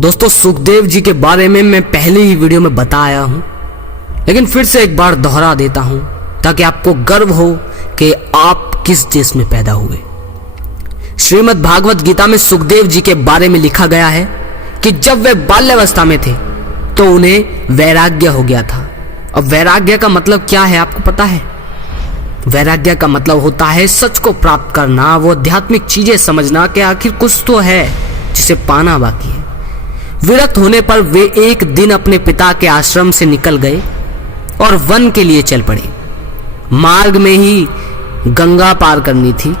दोस्तों, सुखदेव जी के बारे में मैं पहले ही वीडियो में बताया हूं, लेकिन फिर से एक बार दोहरा देता हूं ताकि आपको गर्व हो कि आप किस देश में पैदा हुए। श्रीमद् भागवत गीता में सुखदेव जी के बारे में लिखा गया है कि जब वे बाल्यावस्था में थे तो उन्हें वैराग्य हो गया था। अब वैराग्य का मतलब क्या है आपको पता है? वैराग्य का मतलब होता है सच को प्राप्त करना, वो आध्यात्मिक चीजें समझना कि आखिर कुछ तो है जिसे पाना बाकी है। विरक्त होने पर वे एक दिन अपने पिता के आश्रम से निकल गए और वन के लिए चल पड़े। मार्ग में ही गंगा पार करनी थी।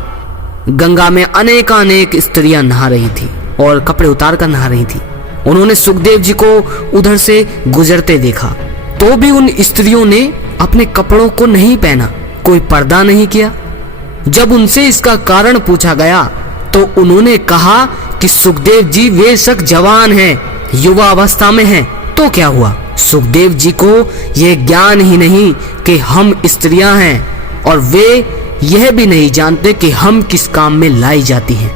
गंगा में अनेक स्त्रियां नहा रही थी और कपड़े उतार कर नहा रही थी। उन्होंने सुखदेव जी को उधर से गुजरते देखा, तो भी उन स्त्रियों ने अपने कपड़ों को नहीं पहना, कोई पर्दा नहीं किया। जब उनसे इसका कारण पूछा गया तो उन्होंने कहा कि सुखदेव जी बेशक जवान हैं, युवा अवस्था में हैं, तो क्या हुआ? सुखदेव जी को यह ज्ञान ही नहीं कि हम स्त्रियां हैं और वे यह भी नहीं जानते कि हम किस काम में लाई जाती हैं।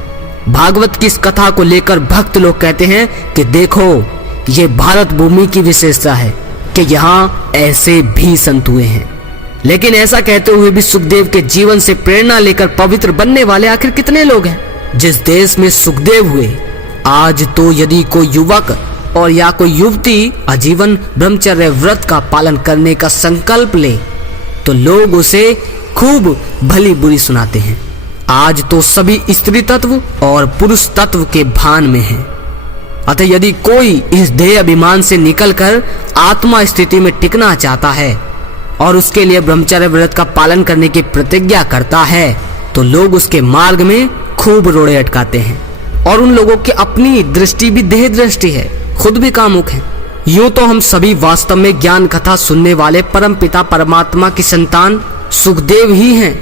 भागवत की इस कथा को लेकर भक्त लोग कहते हैं कि देखो, ये भारत भूमि की विशेषता है कि यहाँ ऐसे भी संत हुए हैं। लेकिन ऐसा कहते हुए भी सुखदेव के जीवन से प्रेरणा लेकर पवित्र बनने वाले आखिर कितने लोग हैं? जिस देश में सुखदेव हुए, आज तो यदि कोई युवक और या कोई युवती आजीवन ब्रह्मचर्य व्रत का पालन करने का संकल्प ले तो लोग उसे खूब भली बुरी सुनाते हैं। आज तो सभी स्त्री तत्व और पुरुष तत्व के भान में हैं। अतः यदि कोई इस देह अभिमान से निकलकर आत्मा स्थिति में टिकना चाहता है और उसके लिए ब्रह्मचर्य व्रत का पालन करने की प्रतिज्ञा करता है तो लोग उसके मार्ग में खूब रोड़े अटकाते हैं। और उन लोगों की अपनी दृष्टि भी देह दृष्टि है, खुद भी कामुक है। यूं तो हम सभी वास्तव में ज्ञान कथा सुनने वाले परम पिता परमात्मा की संतान सुखदेव ही हैं,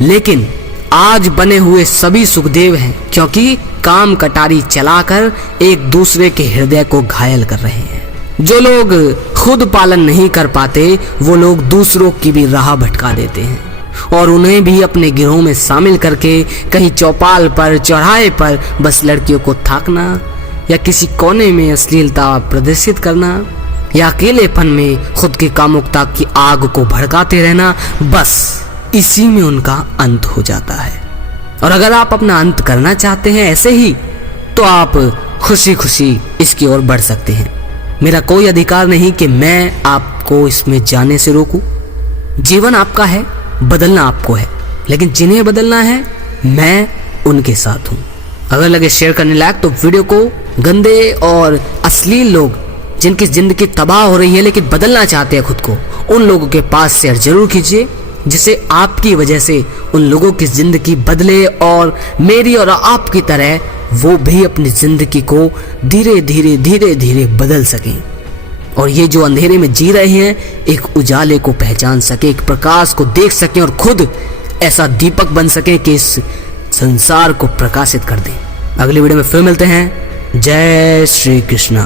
लेकिन आज बने हुए सभी सुखदेव हैं क्योंकि काम कटारी चलाकर एक दूसरे के हृदय को घायल कर रहे हैं। जो लोग खुद पालन नहीं कर पाते वो लोग दूसरों की भी राह भटका देते हैं और उन्हें भी अपने गिरोह में शामिल करके कहीं चौपाल पर, चौराहे पर बस लड़कियों को थाकना या किसी कोने में अश्लीलता प्रदर्शित करना या अकेलेपन में खुद की कामुकता की आग को भड़काते रहना, बस इसी में उनका अंत हो जाता है। और अगर आप अपना अंत करना चाहते हैं ऐसे ही, तो आप खुशी खुशी इसकी ओर बढ़ सकते हैं। मेरा कोई अधिकार नहीं कि मैं आपको इसमें जाने से रोकूं। जीवन आपका है, बदलना आपको है, लेकिन जिन्हें बदलना है मैं उनके साथ हूं। अगर लगे शेयर करने लायक तो वीडियो को गंदे और अश्लील लोग जिनकी जिंदगी तबाह हो रही है लेकिन बदलना चाहते हैं खुद को, उन लोगों के पास शेयर जरूर कीजिए, जिससे आपकी वजह से उन लोगों की जिंदगी बदले और मेरी और आपकी तरह वो भी अपनी जिंदगी को धीरे धीरे बदल सकें और ये जो अंधेरे में जी रहे हैं एक उजाले को पहचान सके, एक प्रकाश को देख सकें और खुद ऐसा दीपक बन सके कि इस संसार को प्रकाशित कर दें। अगली वीडियो में फिर मिलते हैं। जय श्री कृष्णा।